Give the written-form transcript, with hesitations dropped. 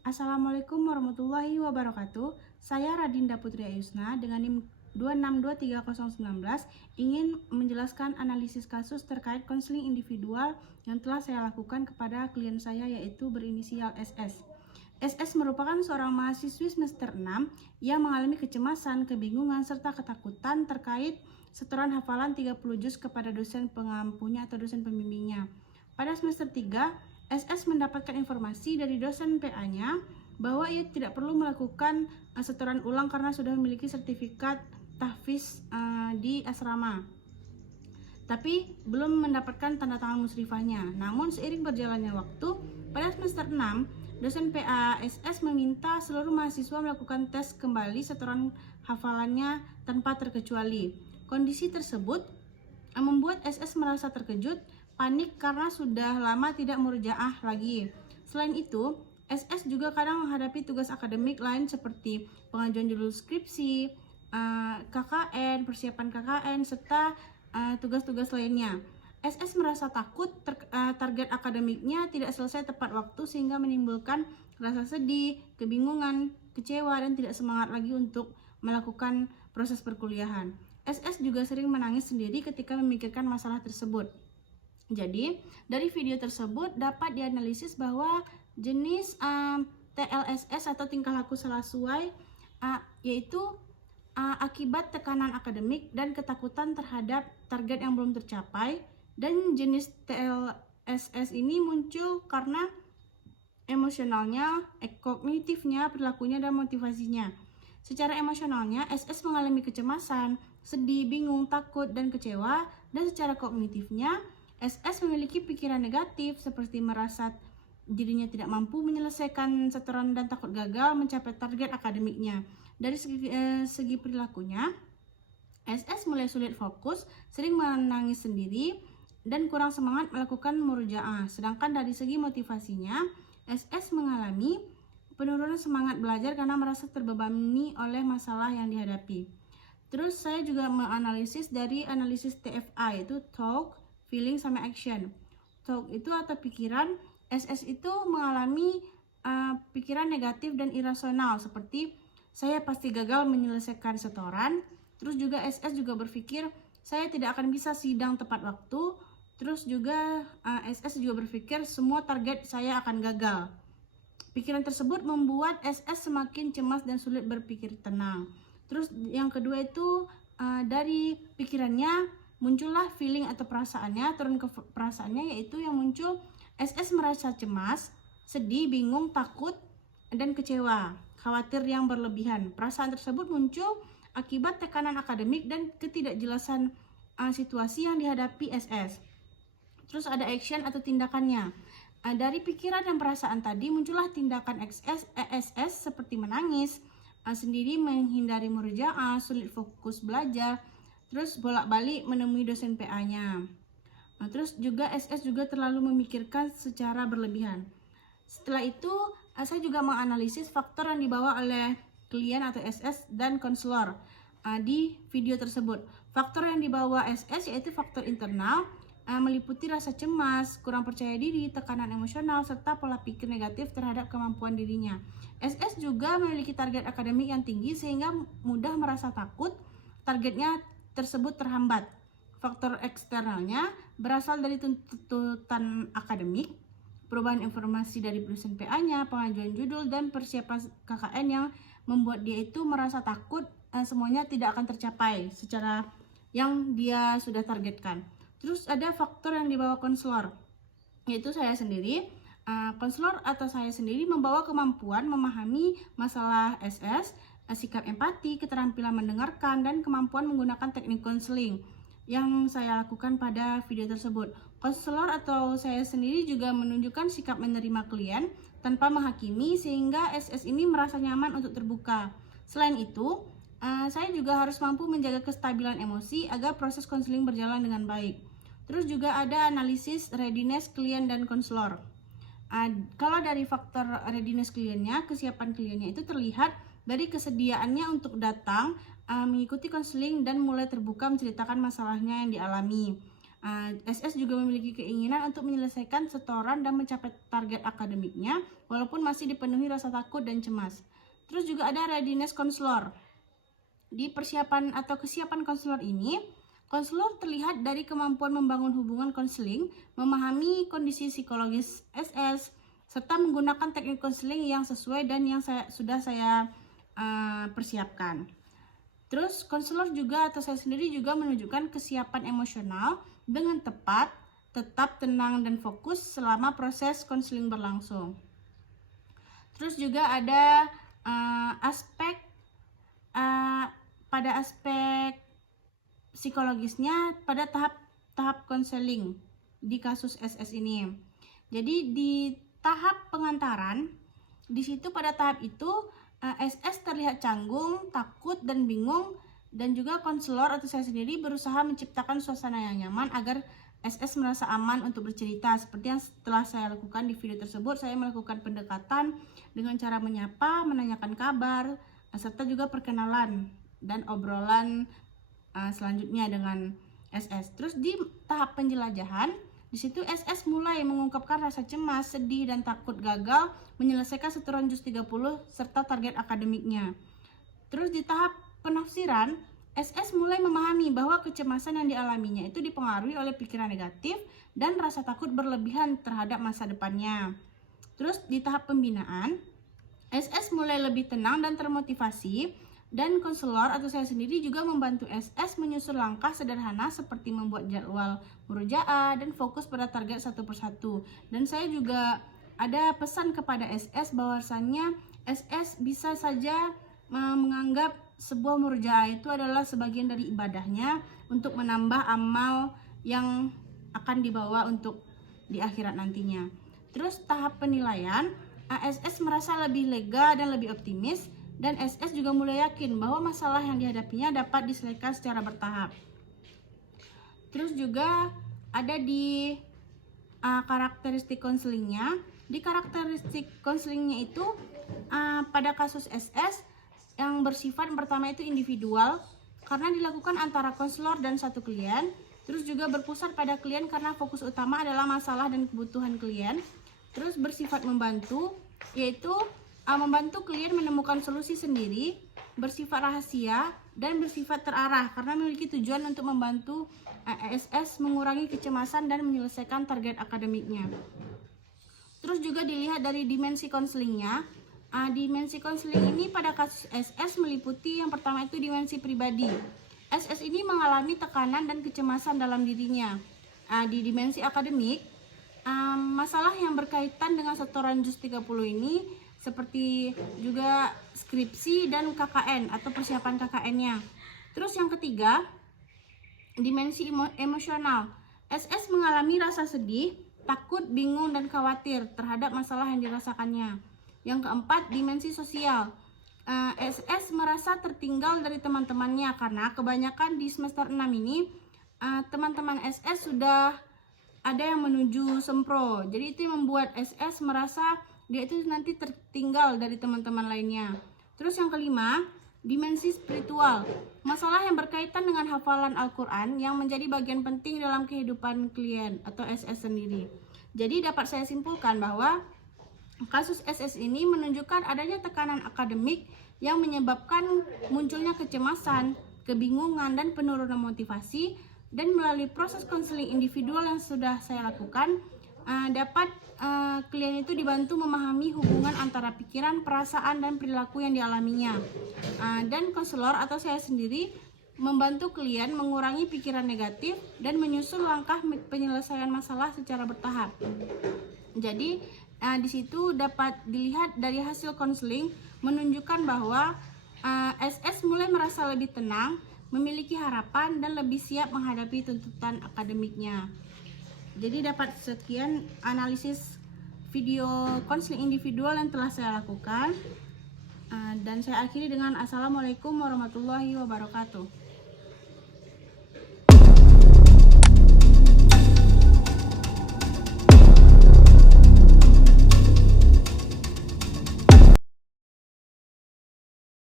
Assalamualaikum warahmatullahi wabarakatuh. Saya Radinda Putri Ayusna dengan NIM 2623019 ingin menjelaskan analisis kasus terkait konseling individual yang telah saya lakukan kepada klien saya, yaitu berinisial SS. SS merupakan seorang mahasiswi semester 6 yang mengalami kecemasan, kebingungan, serta ketakutan terkait setoran hafalan 30 juz kepada dosen pengampunya atau dosen pembimbingnya. Pada semester 3, SS mendapatkan informasi dari dosen PA-nya bahwa ia tidak perlu melakukan setoran ulang karena sudah memiliki sertifikat tahfiz di asrama, tapi belum mendapatkan tanda tangan musrifahnya. Namun seiring berjalannya waktu, pada semester 6, dosen PA SS meminta seluruh mahasiswa melakukan tes kembali setoran hafalannya tanpa terkecuali. Kondisi tersebut membuat SS merasa terkejut, panik karena sudah lama tidak murojaah lagi. Selain itu, SS juga kadang menghadapi tugas akademik lain seperti pengajuan judul skripsi, KKN, persiapan KKN, serta tugas-tugas lainnya. SS merasa takut target akademiknya tidak selesai tepat waktu sehingga menimbulkan rasa sedih, kebingungan, kecewa, dan tidak semangat lagi untuk melakukan proses perkuliahan. SS juga sering menangis sendiri ketika memikirkan masalah tersebut. Jadi, dari video tersebut dapat dianalisis bahwa jenis TLSS atau tingkah laku salah suai yaitu akibat tekanan akademik dan ketakutan terhadap target yang belum tercapai, dan jenis TLSS ini muncul karena emosionalnya, kognitifnya, perilakunya, dan motivasinya. Secara emosionalnya, SS mengalami kecemasan, sedih, bingung, takut, dan kecewa, dan secara kognitifnya, SS memiliki pikiran negatif seperti merasa dirinya tidak mampu menyelesaikan setoran dan takut gagal mencapai target akademiknya. Dari segi perilakunya, SS mulai sulit fokus, sering menangis sendiri, dan kurang semangat melakukan murojaah. Sedangkan dari segi motivasinya, SS mengalami penurunan semangat belajar karena merasa terbebani oleh masalah yang dihadapi. Terus saya juga menganalisis dari analisis TFA, yaitu Talk, Feeling, sama Action. Talk itu atau pikiran, SS itu mengalami pikiran negatif dan irasional seperti saya pasti gagal menyelesaikan setoran. Terus juga SS juga berpikir saya tidak akan bisa sidang tepat waktu. Terus juga SS juga berpikir semua target saya akan gagal. Pikiran tersebut membuat SS semakin cemas dan sulit berpikir tenang. Terus yang kedua itu dari pikirannya muncullah feeling atau perasaannya, turun ke perasaannya, yaitu yang muncul SS merasa cemas, sedih, bingung, takut, dan kecewa, khawatir yang berlebihan. Perasaan tersebut muncul akibat tekanan akademik dan ketidakjelasan situasi yang dihadapi SS. Terus ada action atau tindakannya. Dari pikiran dan perasaan tadi muncullah tindakan SS seperti menangis, sendiri, menghindari murojaah, sulit fokus belajar, terus bolak-balik menemui dosen PA-nya. Terus juga SS juga terlalu memikirkan secara berlebihan. Setelah itu, saya juga menganalisis faktor yang dibawa oleh klien atau SS dan konselor di video tersebut. Faktor yang dibawa SS yaitu faktor internal, meliputi rasa cemas, kurang percaya diri, tekanan emosional, serta pola pikir negatif terhadap kemampuan dirinya. SS juga memiliki target akademik yang tinggi sehingga mudah merasa takut targetnya tersebut terhambat. Faktor eksternalnya berasal dari tuntutan akademik, perubahan informasi dari dosen PA-nya, pengajuan judul, dan persiapan KKN yang membuat dia itu merasa takut semuanya tidak akan tercapai secara yang dia sudah targetkan. Terus ada faktor yang dibawa konselor, yaitu saya sendiri. Konselor atau saya sendiri membawa kemampuan memahami masalah SS, sikap empati, keterampilan mendengarkan, dan kemampuan menggunakan teknik konseling yang saya lakukan pada video tersebut. Konselor atau saya sendiri juga menunjukkan sikap menerima klien tanpa menghakimi sehingga SS ini merasa nyaman untuk terbuka. Selain itu, saya juga harus mampu menjaga kestabilan emosi agar proses konseling berjalan dengan baik. Terus juga ada analisis readiness klien dan konselor. Kalau dari faktor readiness kliennya, kesiapan kliennya itu terlihat dari kesediaannya untuk datang, mengikuti konseling, dan mulai terbuka menceritakan masalahnya yang dialami. SS juga memiliki keinginan untuk menyelesaikan setoran dan mencapai target akademiknya walaupun masih dipenuhi rasa takut dan cemas. Terus juga ada readiness counselor. Di persiapan atau kesiapan konselor ini, konselor terlihat dari kemampuan membangun hubungan konseling, memahami kondisi psikologis SS, serta menggunakan teknik konseling yang sesuai dan yang sudah saya persiapkan. Terus konselor juga atau saya sendiri juga menunjukkan kesiapan emosional dengan tepat, tetap tenang dan fokus selama proses konseling berlangsung. Terus juga ada pada aspek psikologisnya pada tahap konseling di kasus SS ini. Jadi di tahap pengantaran, di situ pada tahap itu SS terlihat canggung, takut dan bingung, dan juga konselor atau saya sendiri berusaha menciptakan suasana yang nyaman agar SS merasa aman untuk bercerita. Seperti yang setelah saya lakukan di video tersebut, saya melakukan pendekatan dengan cara menyapa, menanyakan kabar, serta juga perkenalan dan obrolan selanjutnya dengan SS. Terus di tahap penjelajahan, di situ SS mulai mengungkapkan rasa cemas, sedih, dan takut gagal menyelesaikan setoran JUS 30 serta target akademiknya. Terus di tahap penafsiran, SS mulai memahami bahwa kecemasan yang dialaminya itu dipengaruhi oleh pikiran negatif dan rasa takut berlebihan terhadap masa depannya. Terus di tahap pembinaan, SS mulai lebih tenang dan termotivasi, dan konselor atau saya sendiri juga membantu SS menyusun langkah sederhana seperti membuat jadwal murojaah dan fokus pada target satu persatu. Dan saya juga ada pesan kepada SS bahwasannya SS bisa saja menganggap sebuah murojaah itu adalah sebagian dari ibadahnya untuk menambah amal yang akan dibawa untuk di akhirat nantinya. Terus tahap penilaian, SS merasa lebih lega dan lebih optimis, dan SS juga mulai yakin bahwa masalah yang dihadapinya dapat diselesaikan secara bertahap. Terus juga ada di karakteristik konselingnya. Di karakteristik konselingnya itu pada kasus SS yang bersifat pertama itu individual karena dilakukan antara konselor dan satu klien. Terus juga berpusat pada klien karena fokus utama adalah masalah dan kebutuhan klien. Terus bersifat membantu, yaitu membantu klien menemukan solusi sendiri, bersifat rahasia, dan bersifat terarah karena memiliki tujuan untuk membantu SS mengurangi kecemasan dan menyelesaikan target akademiknya. Terus juga dilihat dari dimensi konselingnya. Dimensi konseling ini pada kasus SS meliputi yang pertama itu dimensi pribadi. SS ini mengalami tekanan dan kecemasan dalam dirinya. Di dimensi akademik, masalah yang berkaitan dengan setoran JUS 30 ini seperti juga skripsi dan KKN atau persiapan KKN-nya. Terus yang ketiga, dimensi emosional. SS mengalami rasa sedih, takut, bingung, dan khawatir terhadap masalah yang dirasakannya. Yang keempat, dimensi sosial. SS merasa tertinggal dari teman-temannya karena kebanyakan di semester 6 ini teman-teman SS sudah ada yang menuju sempro. Jadi itu yang membuat SS merasa dia itu nanti tertinggal dari teman-teman lainnya. Terus yang kelima, dimensi spiritual. Masalah yang berkaitan dengan hafalan Al-Quran yang menjadi bagian penting dalam kehidupan klien atau SS sendiri. Jadi dapat saya simpulkan bahwa kasus SS ini menunjukkan adanya tekanan akademik yang menyebabkan munculnya kecemasan, kebingungan, dan penurunan motivasi. Dan melalui proses konseling individual yang sudah saya lakukan, dapat klien itu dibantu memahami hubungan antara pikiran, perasaan, dan perilaku yang dialaminya. Dan konselor atau saya sendiri membantu klien mengurangi pikiran negatif dan menyusun langkah penyelesaian masalah secara bertahap. Jadi di situ dapat dilihat dari hasil konseling menunjukkan bahwa SS mulai merasa lebih tenang, memiliki harapan, dan lebih siap menghadapi tuntutan akademiknya. Jadi dapat sekian analisis video konseling individual yang telah saya lakukan. Dan saya akhiri dengan Assalamualaikum warahmatullahi wabarakatuh.